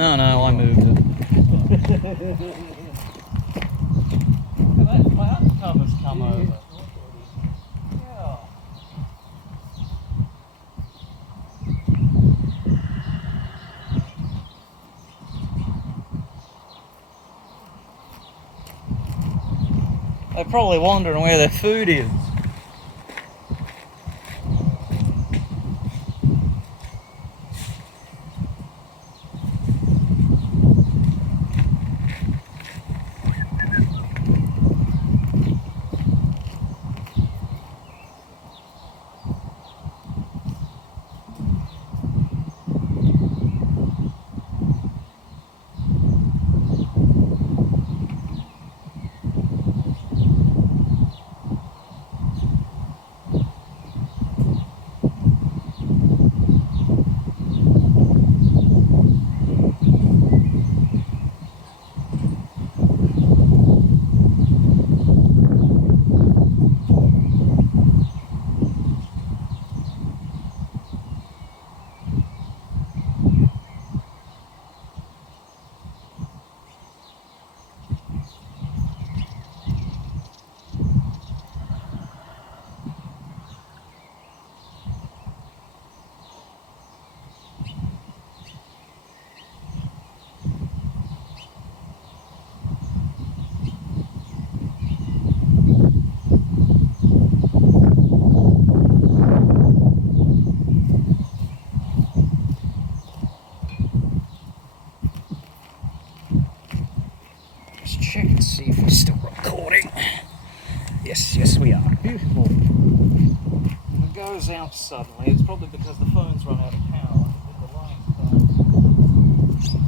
No, I moved it. My undercover's come over. Yeah. They're probably wondering where their food is. Check and see if we're still recording. Yes, we are. Beautiful. If it goes out suddenly, it's probably because the phone's run out of power. The line's down.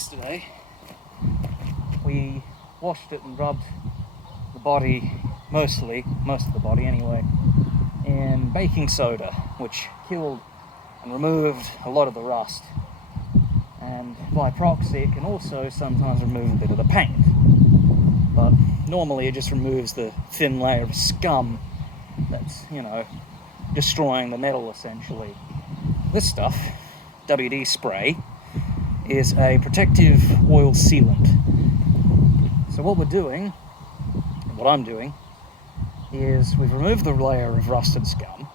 yesterday, we washed it and rubbed the body, most of the body anyway, in baking soda, which killed and removed a lot of the rust. And by proxy, it can also sometimes remove a bit of the paint. But normally it just removes the thin layer of scum that's, destroying the metal essentially. This stuff, WD spray, is a protective oil sealant. So what I'm doing, is we've removed the layer of rusted scum.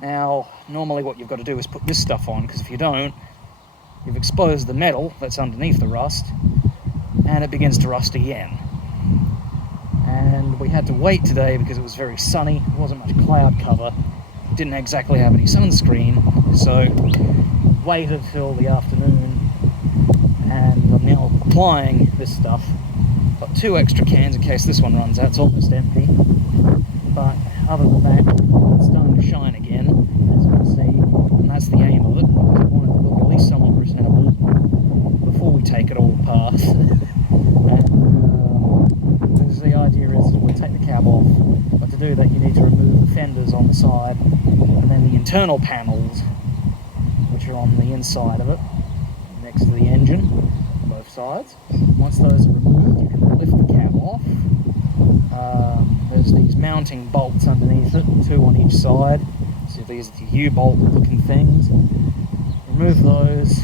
Now, normally what you've got to do is put this stuff on, because if you don't, you've exposed the metal that's underneath the rust, and it begins to rust again. And we had to wait today because it was very sunny, there wasn't much cloud cover, didn't exactly have any sunscreen, so waited till the afternoon, and I'm now applying this stuff. Got 2 extra cans in case this one runs out, it's almost empty. But other than that, it's starting to shine again, as you can see, and that's the aim of it. I want it to look at least somewhat presentable before we take it all apart. Because the idea is we'll take the cab off, but to do that you need to remove the fenders on the side, and then the internal panels, which are on the inside of it, next to the engine, on both sides. Once those are removed, you can lift the cab off. There's these mounting bolts underneath it, 2 on each side. So these are the U-bolt looking things. Remove those,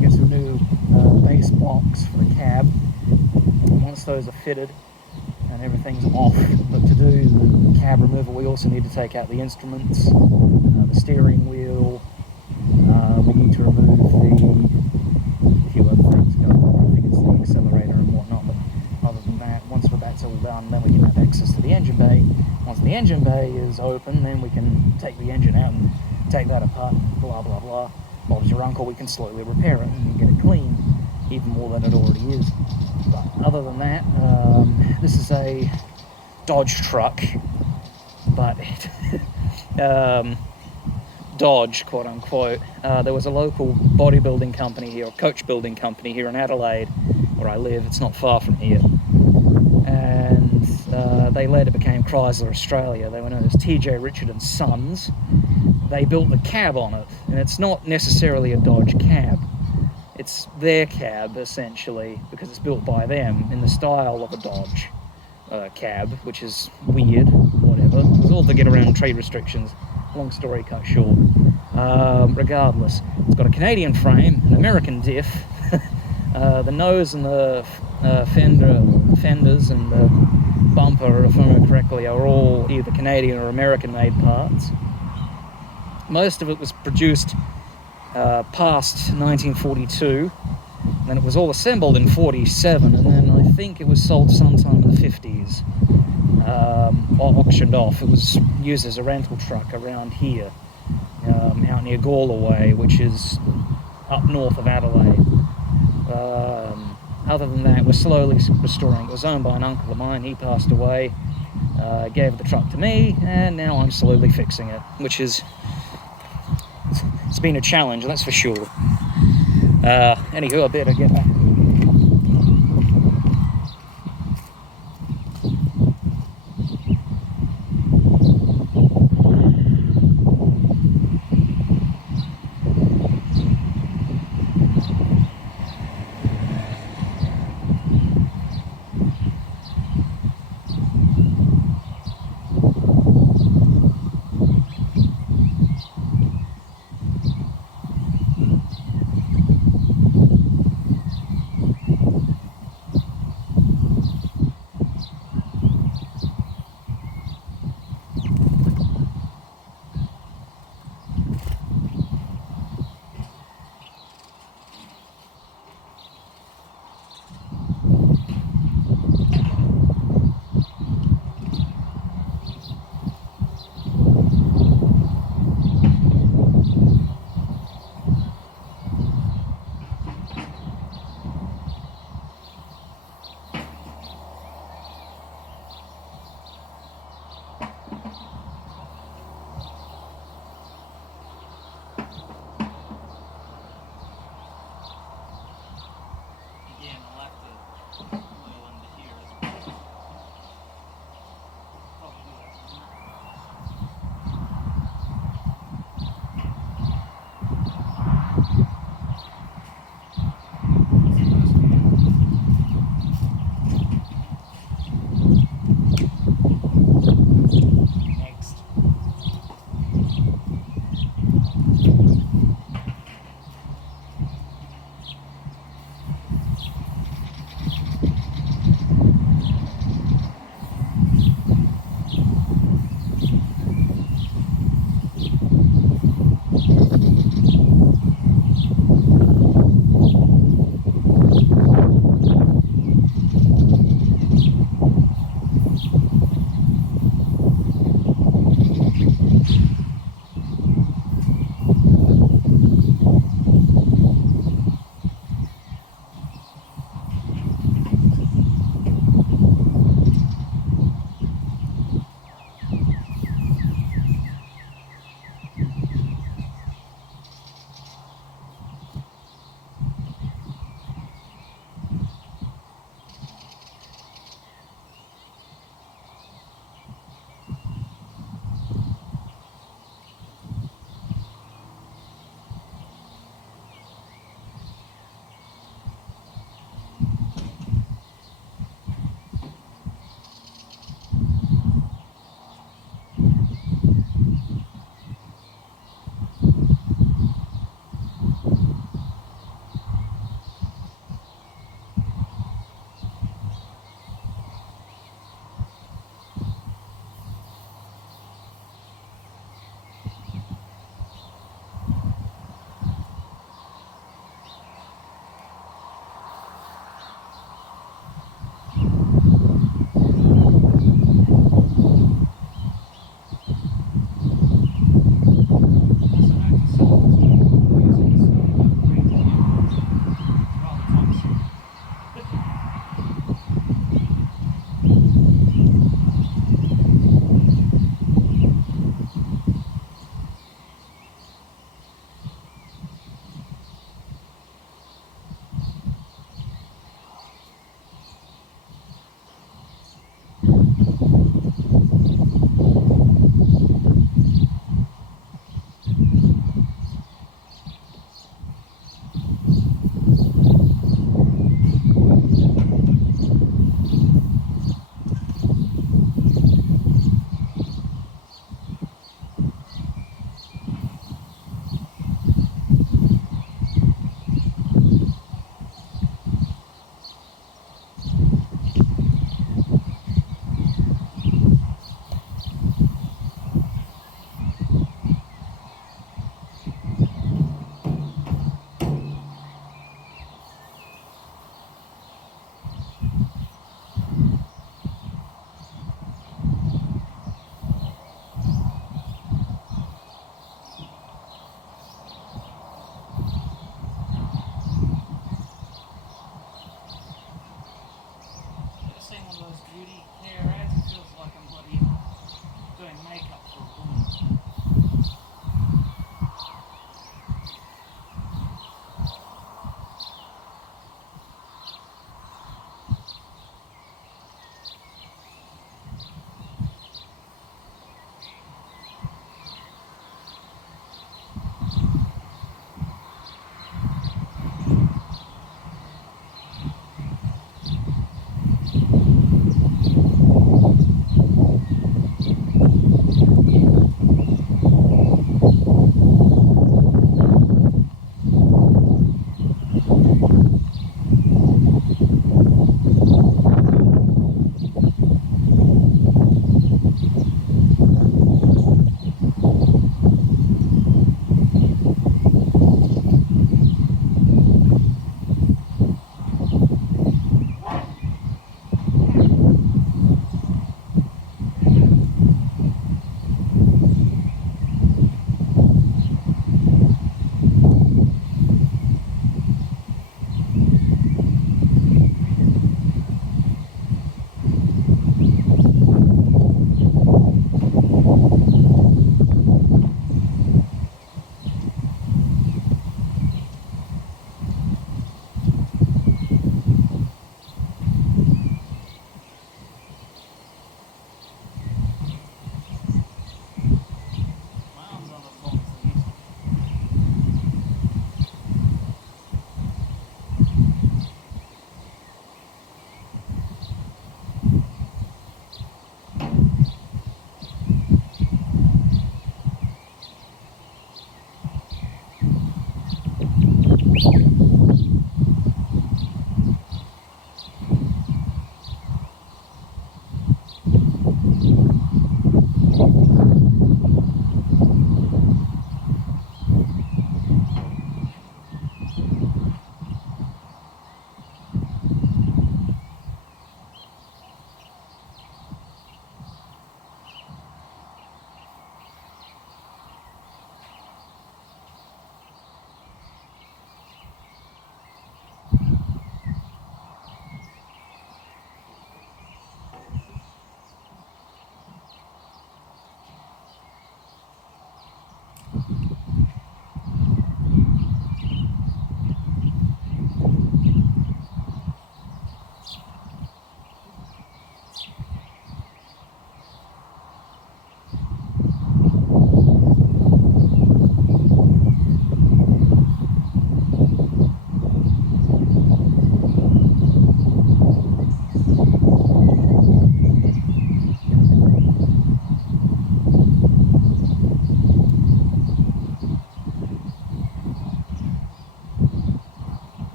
get some new base blocks for the cab. And once those are fitted and everything's off, but to do the cab removal we also need to take out the instruments, the steering wheel, we need to remove a few other things. I think it's the accelerator and whatnot, but other than that, once that's all done, then we can have access to the engine bay. Once the engine bay is open, then we can take the engine out and take that apart, and blah blah blah. Bob's your uncle, we can slowly repair it and get it clean, even more than it already is. But other than that, this is a Dodge truck, but Dodge, quote unquote. There was a local bodybuilding company here, or coach building company here in Adelaide, where I live. It's not far from here. And they later became Chrysler Australia. They were known as TJ Richard and Sons. They built the cab on it, and it's not necessarily a Dodge cab. It's their cab, essentially, because it's built by them in the style of a Dodge cab, which is weird, whatever. It was all to get around trade restrictions. Long story cut short. Regardless, it's got a Canadian frame, an American diff. The nose and the fenders and the bumper, if I remember correctly, are all either Canadian or American-made parts. Most of it was produced past 1942, then it was all assembled in 47, and then I think it was sold sometime in the 50s, or auctioned off. It was used as a rental truck around here, out near Galway, which is up north of Adelaide. Other than that, we're slowly restoring. It was owned by an uncle of mine. He passed away, gave the truck to me, and now I'm slowly fixing it, which is, it's been a challenge, that's for sure. Anywho, I better get back.